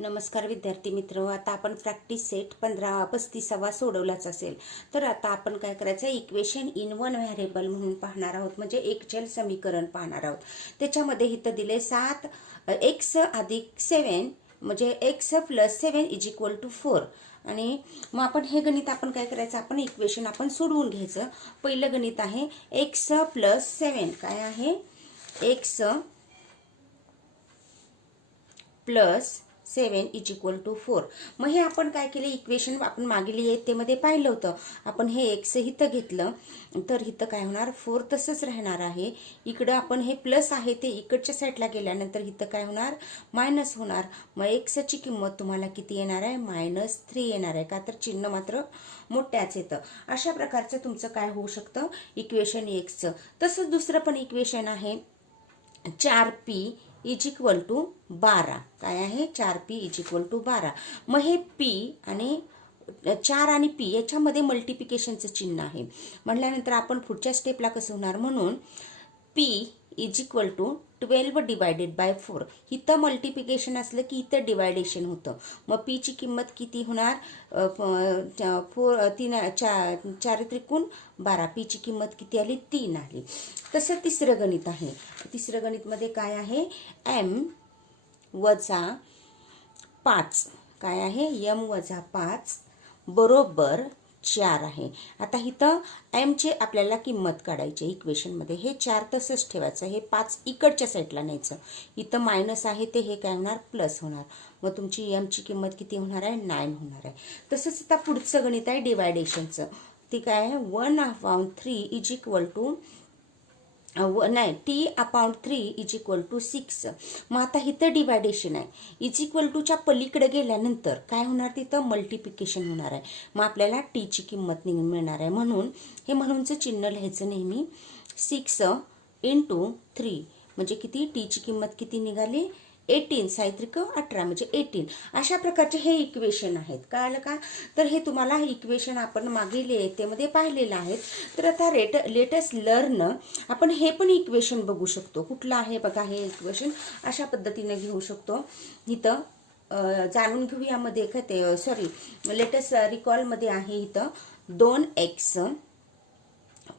नमस्कार विद्यार्थी मित्र, आता आपण प्रॅक्टिस सेट 35वा सोडवलाच असेल. तर आता आपण काय करायचं, इक्वेशन इन वन व्हेरिएबल म्हणून पाहणार आहोत, म्हणजे एक चल समीकरण पाहणार आहोत. त्याच्यामध्ये इथं दिले 7x + 7 म्हणजे x + 7 = 4. आणि मग आपण हे गणित आपण काय करायचं, आपण इक्वेशन आपण सोडवून घ्यायचं. पहिलं गणित आहे x + 7. काय आहे, x + 7 = 4. मग हे आपण काय केले, इक्वेशन आपण मागील इयत्तेमध्ये पाहिलं होतं. आपण हे x इथं घेतलं तर इथं काय होणार, 4 तसंच राहणार आहे. इकडं आपण हे प्लस आहे ते इकडच्या साईडला गेल्यानंतर इथं काय होणार, मायनस होणार. मग x ची किंमत तुम्हाला किती येणार आहे, -3 येणार आहे. का तर चिन्ह मात्र मोठ्याच येतं. अशा प्रकारचं तुमचं काय होऊ शकतं, इक्वेशन x. तसंच दुसरं पण इक्वेशन आहे 4p = 12. काय आहे, 4p = 12. मग हे p आणि 4 आणि p याच्यामध्ये मल्टिप्लिकेशनचं चिन्ह आहे म्हटल्यानंतर आपण पुढच्या स्टेपला कसं होणार, म्हणून p = 12 / 4. इथं मल्टिप्लिकेशन असलं की इथं डिवायडेशन होतं. मग p ची किंमत किती होणार, 4 त्रिकोण 12. p ची किंमत किती आली, 3 आली. तसं तिसरं गणित आहे. तिसरं गणितमध्ये काय आहे, m - 5. काय आहे, m - 5 बरोबर 4 आहे. आता इथं m ची आपल्याला किंमत काढायची इक्वेशनमध्ये. हे 4 तसंच ठेवायचं, हे 5 इकडच्या साईडला न्यायचं. इथं मायनस आहे ते हे काय होणार, प्लस होणार. मग तुमची m ची किंमत किती होणार आहे, 9 होणार आहे. तसंच आता पुढचं गणित आहे डिवायडेशनचं. ते काय आहे, 1/3 t/3 = 6. मग आता इथं डिवायडेशन आहे, इक्वलटूच्या पलीकडे गेल्यानंतर काय होणार, तिथं मल्टिप्लिकेशन होणार आहे. मग आपल्याला टी ची किंमत मिळणार आहे. म्हणून हे म्हणूनचं चिन्ह लिहायचं नेहमी. 6 × 3 म्हणजे किती, टी ची किंमत किती निघाली, 18. 18 म्हणजे 18. अशा प्रकारचे हे इक्वेशन आहेत. कळालं का? तर हे तुम्हाला इक्वेशन आपण मागील इयत्तेमध्ये पाहिलेलं आहे. तर आता लेटेस्ट लर्न आपण हे पण इक्वेशन बघू शकतो. कुठलं आहे बघा, हे इक्वेशन अशा पद्धतीने घेऊ शकतो. इथं जाणून घेऊ यामध्ये काय ते, लेटेस्ट रिकॉलमध्ये आहे इथं 2x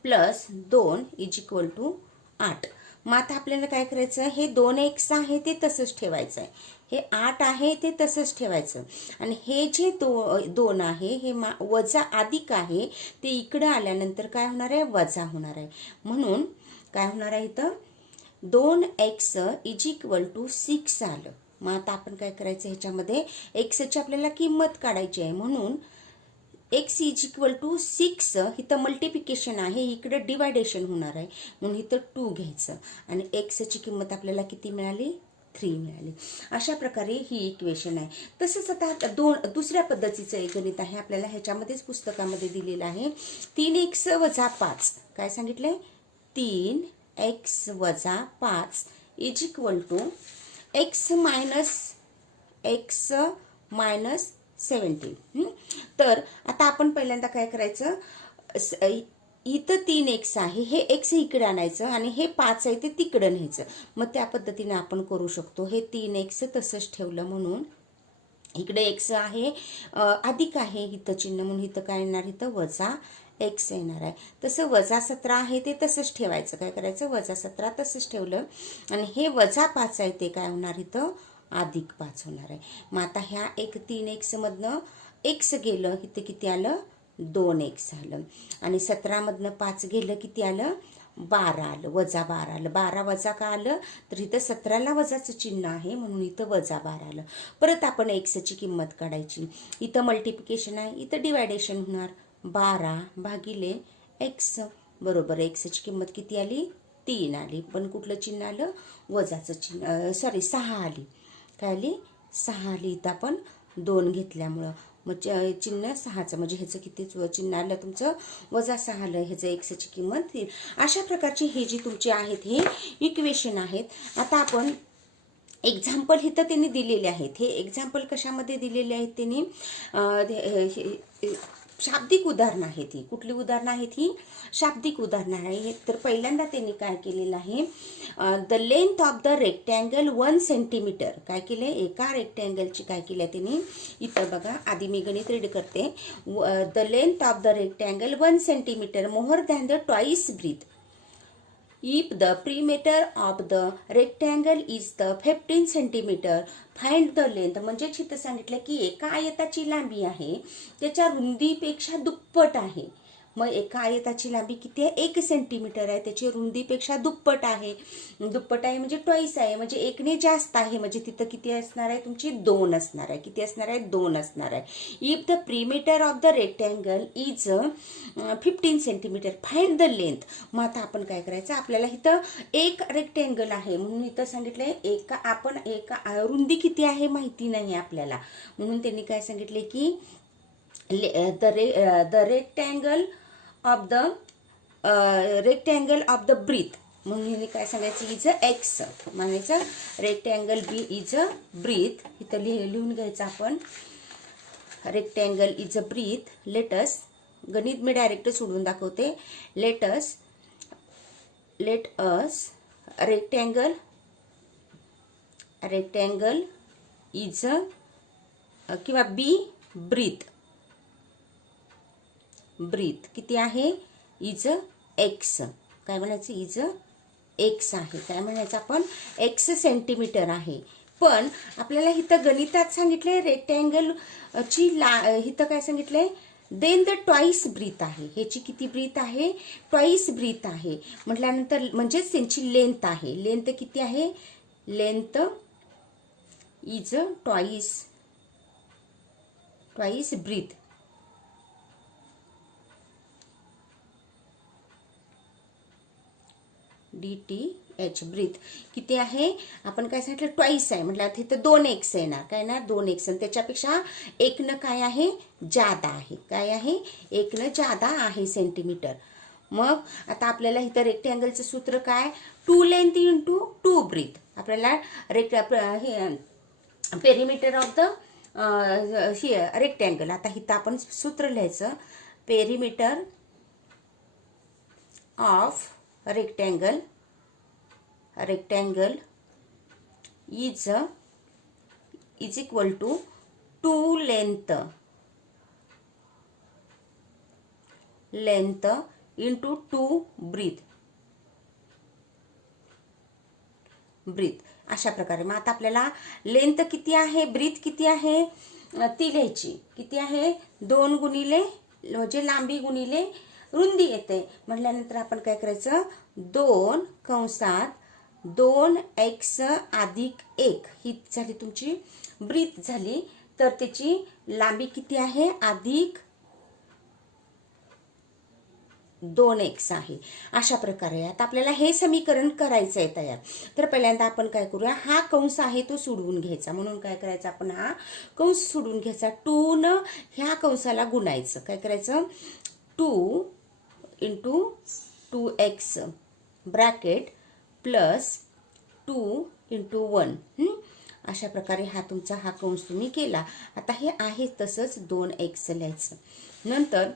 + 2 = 8. मग आता आपल्याला काय करायचं, हे 2x आहे ते तसंच ठेवायचं आहे, हे 8 आहे ते तसंच ठेवायचं. आणि हे जे 2 आहे हे वजा अधिक आहे ते इकडं आल्यानंतर काय होणार आहे, वजा होणार आहे. म्हणून काय होणार आहे, इथं 2x = 6 आलं. मग आता आपण काय करायचं, ह्याच्यामध्ये x ची आपल्याला किंमत काढायची आहे. म्हणून x = 6, इथं मल्टिप्लिकेशन आहे, इकडं डिवायडेशन होणार आहे. म्हणून इथं 2 घ्यायचं आणि x ची किंमत आपल्याला किती मिळाली, 3 मिळाली. अशा प्रकारे ही इक्वेशन आहे. तसंच आता दुसऱ्या पद्धतीचं एक गणित आहे, आपल्याला ह्याच्यामध्येच पुस्तकामध्ये दिलेलं आहे. 3x - 5. काय सांगितलंय, 3x - 5 = x - 17. तर आता आपण पहिल्यांदा काय करायचं, इथं 3x आहे, हे x इकडे आणायचं आणि हे 5 आहे ते तिकडे न्यायचं. मग त्या पद्धतीने आपण करू शकतो. हे 3x तसंच ठेवलं म्हणून इकडे x आहे, अधिक आहे इथं चिन्ह, म्हणून इथं काय येणार, इथं वजा x येणार आहे. तसं -17 आहे ते तसंच ठेवायचं. काय करायचं, -17 तसंच ठेवलं आणि हे -5 आहे ते काय होणार, इथं +5 होणार आहे. मग आता ह्या 3x मधनं x गेलं, इथं किती आलं, 2x आलं. आणि 17 मधनं 5 गेलं, किती आलं, 12 आलं, -12 आलं. 12 वजा का आलं, तर इथं 17ला वजाचं चिन्ह आहे म्हणून इथं -12 आलं. परत आपण x ची किंमत काढायची. इथं मल्टिप्लिकेशन आहे, इथं डिवायडेशन होणार. 12/x बरोबर x ची किंमत किती आली, 3 आली. पण कुठलं चिन्ह आलं, वजाचं चिन्ह, 6 आली. काय आली, 6 आली. इथं आपण 2 घेतल्यामुळं मग चिन्ह 6चं म्हणजे ह्याचं किती चिन्ह आलं, तुमचं -6 आलं. ह्याचं x ची किंमत 3. अशा प्रकारची हे जी तुमची आहेत हे इक्वेशन आहेत. आता आपण एक्झाम्पल इथं त्यांनी दिलेले आहेत. हे एक्झाम्पल कशामध्ये दिलेले आहेत त्यांनी, शाब्दिक उदाहरणं आहेत ही. कुठली उदाहरणं आहेत ही? शाब्दिक उदाहरणं आहे. तर पहिल्यांदा त्यांनी काय केलेलं आहे, the length of the rectangle 1 centimetre. काय केले, एका रेक्टँगलची काय केली त्यांनी, इथं बघा आधी मी गणित रीड करते. The length of the rectangle 1 centimetre more than the twice breadth. If the perimeter of the rectangle is the 15 centimeter, find the length. म्हणजे इथं सांगितलं की एका आयताची लांबी आहे त्याच्या रुंदीपेक्षा दुप्पट आहे. मग एका आयताची लांबी किती आहे, 1 सेंटीमीटर आहे, त्याची रुंदीपेक्षा दुप्पट आहे. दुप्पट आहे म्हणजे ट्वाइस आहे, म्हणजे एकने जास्त आहे, म्हणजे तिथं किती असणार आहे तुमची, 2 असणार आहे. किती असणार आहे, 2 असणार आहे. If the perimeter of the rectangle is 15 centimetre, find the length. मग आता आपण काय करायचं, आपल्याला इथं एक रेक्टँगल आहे म्हणून इथं सांगितलंय एका रुंदी किती आहे माहिती नाही आपल्याला, म्हणून त्यांनी काय सांगितले की the rectangle of the breadth. म्हणून काय सांगायचं, इज एक्स म्हणायचं. Rectangle b is a breadth. इथं लिहून घ्यायचं आपण, rectangle is a breadth. Let's, गणित मी डायरेक्ट सोडून दाखवते. Let us rectangle is a किंवा बी ब्रीथ किती आहे, इज एक्स. काय म्हणायचं, इज एक्स आहे. काय म्हणायचं आपण, एक्स सेंटीमीटर आहे. पण आपल्याला इथं गणितात सांगितलंय रेक्टँगल ची इथं काय सांगितलंय, देन द ट्वाइस ब्रीथ आहे. ह्याची किती ब्रीथ आहे, ट्वाइस ब्रीथ आहे. म्हटल्यानंतर म्हणजेच त्यांची लेंथ आहे. लेंथ किती आहे, length is twice breadth. DTH breadth किती आहे, आपण काय सांगितलं, ट्वाइस आहे. म्हटलं तिथं 2x येणार. काय ना, 2x. आणि त्याच्यापेक्षा एकनं काय आहे, जादा आहे. काय आहे, एकनं जादा आहे सेंटीमीटर. मग आता आपल्याला इथं रेक्टँगलचं सूत्र काय, 2 लेंथ इंटू 2 ब्रीथ. आपल्याला पेरिमीटर ऑफ द रेक्टँगल. आता इथं आपण सूत्र लिहायचं, perimeter of rectangle is equal to 2 length into 2 breadth. अशा प्रकारे. मग आता आपल्याला लेंथ किती आहे, ब्रीथ किती आहे ती लिहायची. किती आहे, 2 गुणिले म्हणजे लांबी गुणिले रुंदी येते. म्हटल्यानंतर आपण काय करायचं, 2 कंसात 2x अधिक 1 ही झाली तुमची ब्रीथ झाली. तर त्याची लांबी किती आहे, अधिक 2x आहे. अशा प्रकारे आता आपल्याला हे समीकरण करायचं आहे तयार. तर पहिल्यांदा आपण काय करूया, हा कंस आहे तो सोडवून घ्यायचा. म्हणून काय करायचं, आपण हा कंस सोडून घ्यायचा. 2 न ह्या कंसाला गुणायचं. काय करायचं, 2 into 2x bracket plus 2 into 1. अशा प्रकारे हा तुमचा हा कंस तुम्ही केला. आता हे आहे तसंच 2x लिहायचं. नंतर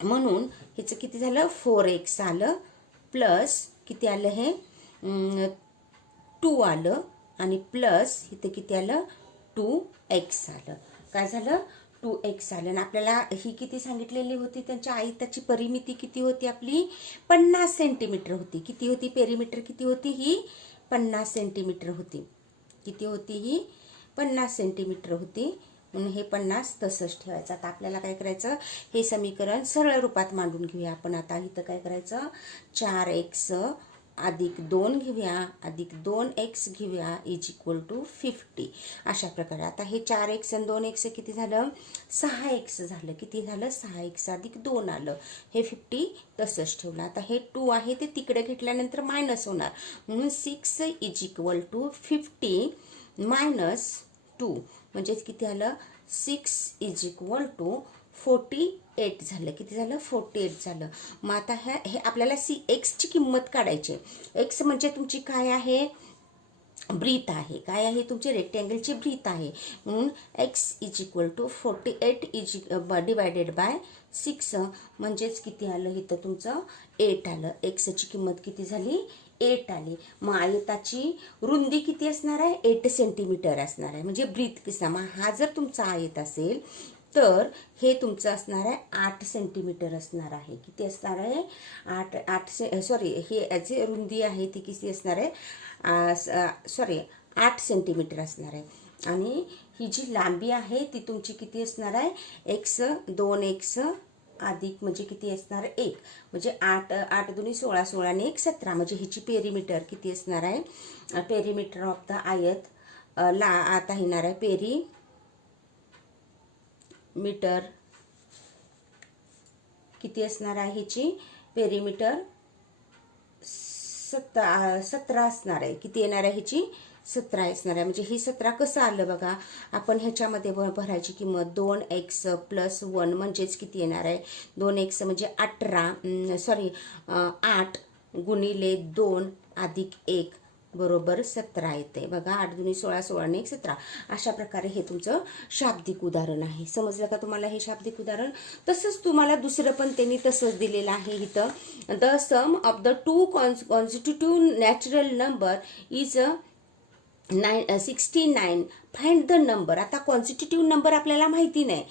म्हणून ह्याचं किती झालं, 4x आलं, प्लस किती आलं, हे 2 आलं, आणि प्लस इथं किती आलं, 2x आलं. काय झालं, 2x आलं. आणि आपल्याला ही किती सांगितलेली होती, त्यांच्या आयताची परिमिती किती होती आपली, 50 सेंटीमीटर होती. किती होती, पेरिमीटर किती होती ही, 50 सेंटीमीटर होती. किती होती ही, 50 सेंटीमीटर होती. म्हणून हे 50 तसंच ठेवायचं. आता आपल्याला काय करायचं, हे समीकरण सरळ रूपात मांडून घेऊया आपण. आता इथं काय करायचं, 4x अधिक 2 घेऊया, अधिक 2x घेऊया, इज इक्वल टू 50. अशा प्रकारे आता हे 4x आणि 2x किती झालं, 6x झालं. किती झालं, 6x अधिक 2 आलं. हे 50 तसंच ठेवलं. आता हे 2 आहे ते तिकडे घेतल्यानंतर मायनस होणार. म्हणून 6 इज इक्वल टू 50 मायनस 2 म्हणजे किती आलं, 6 इज इक्वल टू 48 झालं. किती झालं, 48 झालं. मग आता हे आपल्याला एक्सची किंमत काढायची. एक्स म्हणजे तुमची काय आहे, ब्रीथ आहे, काय आहे तुमची रेक्टँगलची ब्रीथ आहे. म्हणून x is equal to 48 divided by 6 म्हणजेच किती आलं इथं तुमचं 8 आलं. एक्सची किंमत किती झाली 8 आली. मग आयताची रुंदी किती असणार आहे 8 सेंटीमीटर असणार आहे. म्हणजे ब्रीथ किसा मग हा जर तुमचा आयत असेल तर हे तुमचं असणार आहे 8 सेंटीमीटर असणार आहे. किती असणार आहे 8 सॉरी हे याची रुंदी आहे ती किती असणार आहे 8 सेंटीमीटर असणार आहे. आणि ही जी लांबी आहे ती तुमची किती असणार आहे x 2x अधिक म्हणजे किती असणार 1 म्हणजे 8 दुनी 16 16 आणि 1 17 म्हणजे हिची पेरीमीटर किती असणार आहे पेरीमीटर ऑफ द आयत आता येणार आहे पेरीमीटर किती असणार आहे हिची पेरीमीटर 17 असणार आहे. किती येणार आहे हिची 17 असणार आहे. म्हणजे ही 17 कसं आलं बघा आपण ह्याच्यामध्ये भरायची किंमत 2x + 1 म्हणजेच किती येणार आहे 2x म्हणजे 8 गुणिले 2 अधिक 1 बरोबर 17 येते बघा. 8 दुनी 16 16 आणि 1 17 अशा प्रकारे हे तुमचं शाब्दिक उदाहरण आहे. समजलं का तुम्हाला हे शाब्दिक उदाहरण. तसंच तुम्हाला दुसरं पण त्यांनी तसंच दिलेलं आहे इथं. The sum of the two constitutive natural number is 69 find the number. आता कॉन्स्टिट्यूटिव्ह नंबर आपल्याला माहिती नाही.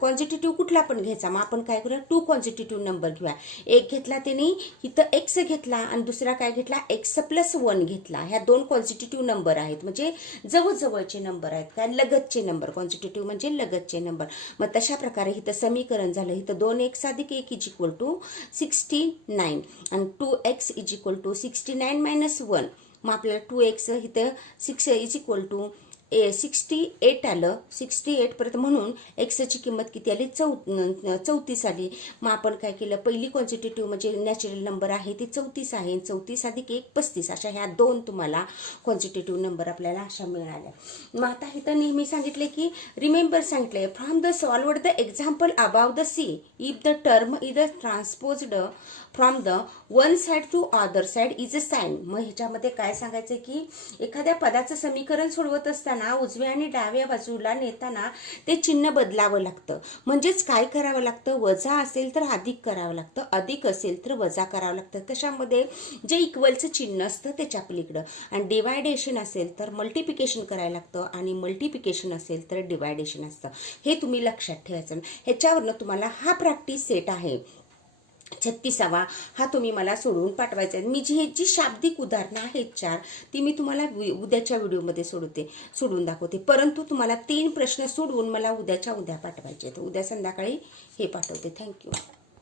कॉन्स्टिट्यूटिव्ह कुठला पण घ्यायचा. मग आपण काय करूया 2 कॉन्स्टिट्यूटिव्ह नंबर घेऊया. एक घेतला त्यांनी इथं x घेतला आणि दुसरा काय घेतला x + 1 घेतला. ह्या 2 कॉन्स्टिट्यूटिव्ह नंबर आहेत म्हणजे जवळजवळचे नंबर आहेत काय लगतचे नंबर. कॉन्स्टिट्यूटिव्ह म्हणजे लगतचे नंबर. मग तशा प्रकारे इथं समीकरण झालं. इथं 2x अधिक 1 इज इक्वल टू 69 आणि 2x इज इक्वल टू 69 - 1. मग आपल्याला 2x इथं 6 इज इक्वल टू 68 आलं. 68 परत म्हणून एक्सची किंमत किती आली 34 आली. मग आपण काय केलं पहिली कॉन्स्टिट्यूटिव्ह म्हणजे नॅचरल नंबर आहे ती 34 आहे. 34 अधिक 1 35 अशा ह्या 2 तुम्हाला कॉन्स्टिट्यूटिव्ह नंबर आपल्याला अशा मिळाल्या. मग आता इथं नेहमी सांगितले की रिमेंबर सांगितले from the solved the example above the see if the term is transposed from the one side to other side is a sign. मग ह्याच्यामध्ये काय सांगायचं की एखाद्या पदाचं समीकरण सोडवत असताना उजव्या आणि डाव्या बाजूला नेताना ते चिन्ह बदलावं लागतं. म्हणजेच काय करावं लागतं वजा असेल तर अधिक करावं लागतं अधिक असेल तर वजा करावं लागतं. कशामध्ये जे इक्वलचं चिन्ह असतं त्याच्या पलीकडं. आणि डिवायडेशन असेल तर मल्टिप्लिकेशन करायला लागतं आणि मल्टिप्लिकेशन असेल तर डिवायडेशन असतं. हे तुम्ही लक्षात ठेवायचं. ह्याच्यावरनं तुम्हाला हा प्रॅक्टिस सेट आहे 36वा हा तुम्ही मला सोडवून पाठवायचा आहे. मी जी शाब्दिक उदाहरणं आहेत 4 ती मी तुम्हाला उद्याच्या व्हिडिओमध्ये सोडून दाखवते. परंतु तुम्हाला 3 प्रश्न सोडवून मला उद्या पाठवायचे. तर उद्या संध्याकाळी हे पाठवते. थँक्यू.